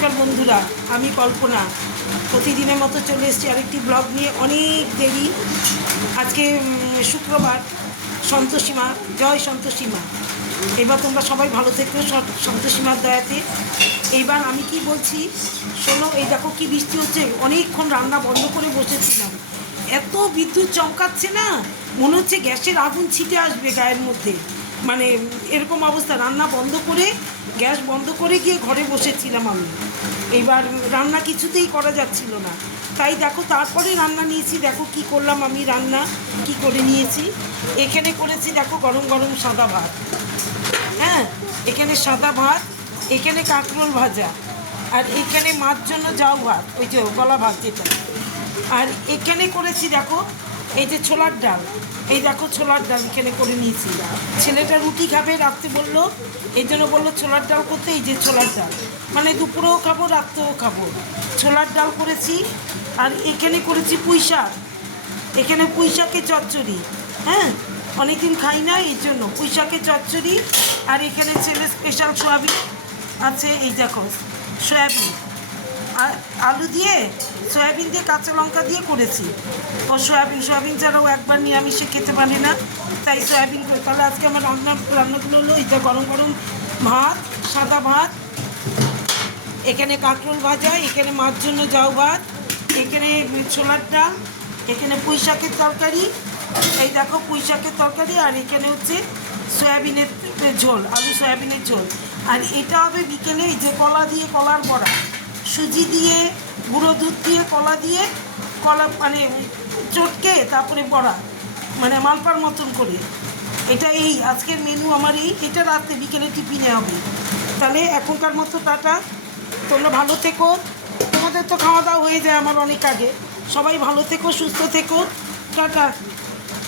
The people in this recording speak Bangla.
নমস্কার বন্ধুরা, আমি কল্পনা প্রতিদিনের মতো চলে এসেছি আরেকটি ব্লগ নিয়ে। অনেক দেরি, আজকে শুক্রবার। সন্তোষীমা, জয় সন্তোষীমা। এবার তোমরা সবাই ভালো থেকো সন্তোষীমার দয়াতে। এইবার আমি কি বলছি শোনো। এই দেখো কি বৃষ্টি হচ্ছে, অনেকক্ষণ রান্না বন্ধ করে বসেছিলাম। এত বিদ্যুৎ চমকাচ্ছে না, মনে হচ্ছে গ্যাসের আগুন ছিটে আসবে গায়ের মধ্যে। মানে এরকম অবস্থা। রান্না বন্ধ করে, গ্যাস বন্ধ করে গিয়ে ঘরে বসেছিলাম আমি। এইবার রান্না কিছুতেই করা যাচ্ছিল না, তাই দেখো তারপরে রান্না নিয়েছি। দেখো কি করলাম আমি, রান্না কি করে নিয়েছি। এখানে করেছি দেখো গরম গরম সাদা ভাত। হ্যাঁ, এখানে সাদা ভাত, এখানে কাঁকরোল ভাজা, আর এখানে মাছ জন্য জাউ ভাত, ওই যে গলা ভাত যেটা। আর এখানে করেছি দেখো এই যে ছোলার ডাল। এই দেখো ছোলার ডাল এখানে করে নিয়েছি। ছেলেটা রুটি খাবে, রাত্রে বললো, এই জন্য বললো ছোলার ডাল করতে। এই যে ছোলার ডাল, মানে দুপুরেও খাবো রাত্রেও খাবো। ছোলার ডাল করেছি। আর এখানে করেছি পুঁই শাক। এখানে পুঁই শাকের চচ্চড়ি। হ্যাঁ, অনেকদিন খাই না, এই জন্য পুঁই শাকের চচ্চড়ি। আর এখানে ছেলে স্পেশাল সোয়াবিন আছে। এই দেখো সয়াবিন আর আলু দিয়ে, সয়াবিন দিয়ে কাঁচা লঙ্কা দিয়ে করেছি। ও সয়াবিন ছাড়াও একবার নিরামিষে খেতে পারে না, তাই সয়াবিন করে। তাহলে আজকে আমার রান্নাগুলো হলো এটা গরম গরম ভাত, সাদা ভাত, এখানে কাঁকরোল ভাজা, এখানে মাছ জন্য জাউ ভাত, এখানে ছোলার ডাল, এখানে পুঁই শাকের তরকারি। এই দেখো পুঁই শাকের তরকারি। আর এখানে হচ্ছে সয়াবিনের ঝোল, আলু সয়াবিনের ঝোল। আর এটা হবে বিকেলে এই যে কলা দিয়ে, কলার বড়া, সুজি দিয়ে, গুঁড়ো দুধ দিয়ে, কলা দিয়ে, কলা মানে চটকে তারপরে বড়া, মানে মালপার মতন করে। এটা এই আজকের মেনু আমার। এটা রাতে বিকেলে টিফিনে হবে। তাহলে এখনকার মতো টাটা, তোমরা ভালো থেকো। তোমাদের তো খাওয়া দাওয়া হয়ে যায় আমার অনেক আগে। সবাই ভালো থেকো, সুস্থ থেকো, টাটা।